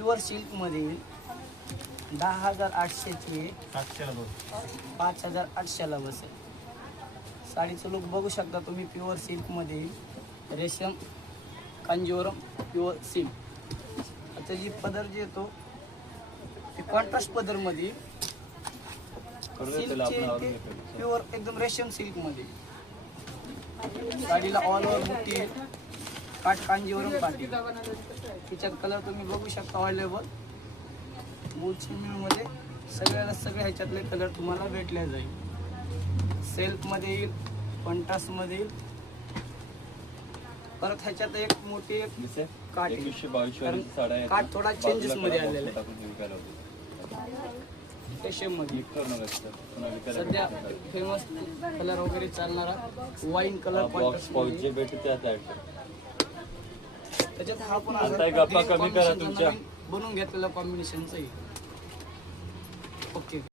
Pure सिल्कमध्ये 10,800ची 5,800ला बसेल. साडीचं look बघू शकता तुम्ही. प्युअर सिल्कमध्ये रेशम कांजीवरम प्युअर सिल्क. आता जी पदर जे येतो ते कॉन्ट्रास्ट पदरमध्ये सिल्कचे प्युअर एकदम रेशम सिल्कमध्ये. साडीला ऑल ओव्हर बुट्टी काठ कांजीवरम काठी. तिच्यात कलर तुम्ही बघू शकता अवेलेबल. मध्ये सगळ्या ह्याच्यातले कलर तुम्हाला भेटले जाईल. सेल्फमध्ये येईल, कॉन्ट्रास्टमध्ये येईल. परत ह्याच्यात एक मोठी एक काठ आहे. काठ थोडा चेंजेस मध्ये आलेला आहे. सध्या फेमस कलर वगैरे चालणारा वाईन कलर त्याच्यात हा पण बनवून घेतलेला कॉम्बिनेशनचा आहे.